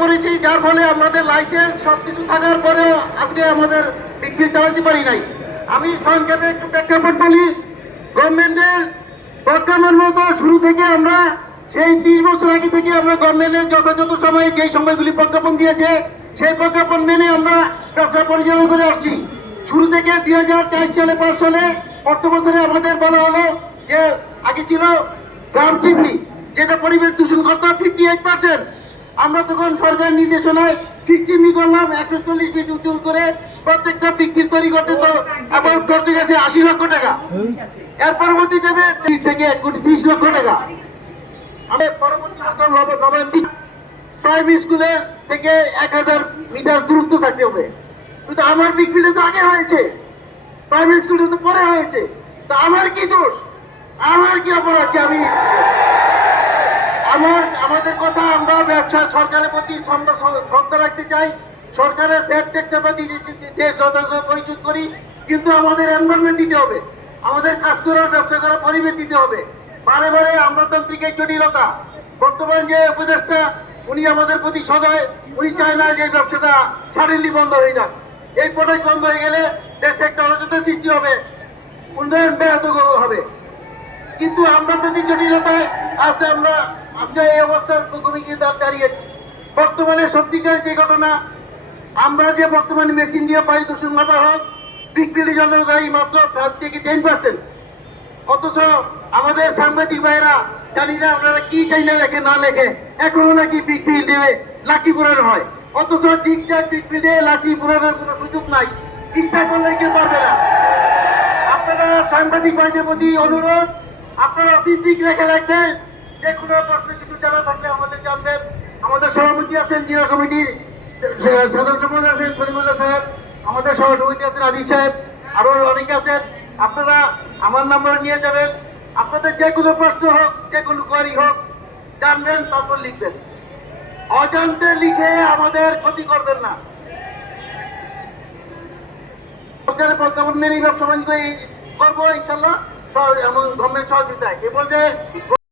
পড়েছি যার ফলে আমাদের লাইসেন্স সব কিছু থাকার পরেও আজকে আমাদের বিক্রি চালাতে পারি নাই। আমি সংক্ষেপে একটু প্রেক্ষাপট বলি গভর্নমেন্টের বর্তমান মতো শুরু থেকে আমরা সেই তিরিশ বছর আগে থেকে আমরা গভর্নমেন্টের যথাযথ সময়ে যে সময়গুলি প্রজ্ঞাপন দিয়েছে, সেই প্রজ্ঞাপন মেনে আমরা ব্যবসা পরিচালনা করে আসছি। শুরু থেকে দুই হাজার চার সালে, পাঁচ সালে, অর্থ বছরে আমাদের বলা হলো যে, আগে ছিল গ্রাম চিমনি যেটা পরিবেশ দূষণ করতো ফিফটি এইট পার্সেন্ট আমরা তখন সরকার নির্দেশনায় ফিফটিমি করলাম একশো চল্লিশ ফিট উঁচু করে প্রত্যেকটা বিক্রি তৈরি করতে তো আবার করতে গেছে আশি লক্ষ টাকা। এর পরবর্তী দেবে ত্রিশ থেকে এক কোটি ত্রিশ লক্ষ টাকা। পরবর্তী সরকার স্কুলের থেকে এক হাজার মিটার দূরত্ব থাকতে হবে। কিন্তু আমার বিক্রিটা তো আগে হয়েছে। প্রাইমারি স্কুলটা তো পরে হয়েছে। তা আমার কি দোষ? আমার কি অপরাধ আমি আমার, আমাদের কথা আমরা ব্যবসা সরকারের প্রতি শ্রদ্ধা রাখতে চাই। সরকারের ফ্যাট দিয়ে দিতে- যথাযথ পরিশোধ করি। কিন্তু আমাদের এনভারনমেন্ট দিতে হবে। আমাদের কাজ করার, ব্যবসা করার পরিবেশ দিতে হবে। বারে বারে আমলাতান্ত্রিক এই জটিলতা। বর্তমান যে উপদেষ্টা, উনি আমাদের প্রতি সদয়। উনি চায় না যে ব্যবসাটা সাডেনলি বন্ধ হয়ে যাক। এই প্রোডাক্ট বন্ধ হয়ে গেলে দেশে একটা অরাজকতার সৃষ্টি হবে। উন্নয়ন ব্যাহত হবে। কিন্তু আমরা যদি জটিলতায় আছে, আমরা আমরা এই অবস্থার মুখোমুখি দাঁড়িয়েছি। বর্তমানে সত্যিকার যে ঘটনা, আমরা যে বর্তমানে মেশিন দিয়ে বায়ু দূষণ মাপা হোক বিক্রি জনদায়ী মাত্র ফাইভ থেকে টেন পার্সেন্ট অথচ আমাদের সাংবাদিক ভাইরা জানি না আপনারা কি চাই না লেখে না লেখে, এখনও নাকি বিক্রি দেবে, লাঠি পুরানো হয়। অথচ ঠিকঠাক বিক্রি দিয়ে লাঠি পুরানোর কোনো সুযোগ নাই। ইচ্ছা করলে কেউ পারবে না। আপনারা সাংবাদিক ভাইদের প্রতি অনুরোধ আপনারা অফিসিক রেখে রাখবেন। যে কোনো প্রশ্ন, কিছু জানা থাকলে আমাদের জানবেন আমাদের সভাপতি আছেন, জেলা কমিটির সাধারণ সম্পাদক আছেন সলিমুল্লাহ সাহেব, আমাদের সহসভাপতি আছেন আদি সাহেব, আরও অনেকে আছেন। আপনারা আমার নাম্বার নিয়ে যাবেন। আপনাদের যে কোনো প্রশ্ন হোক, যে কোনো কোয়ারি হোক, জানবেন, তারপর লিখবেন। অজান্তে লিখে আমাদের ক্ষতি করবেন না। সরকারের প্রজ্ঞাপন মেনে ব্যবসা বাণিজ্য করব, ইনশাল্লাহ। এবং গভর্নমেন্ট সহযোগিতায়। এ পর্যায়ে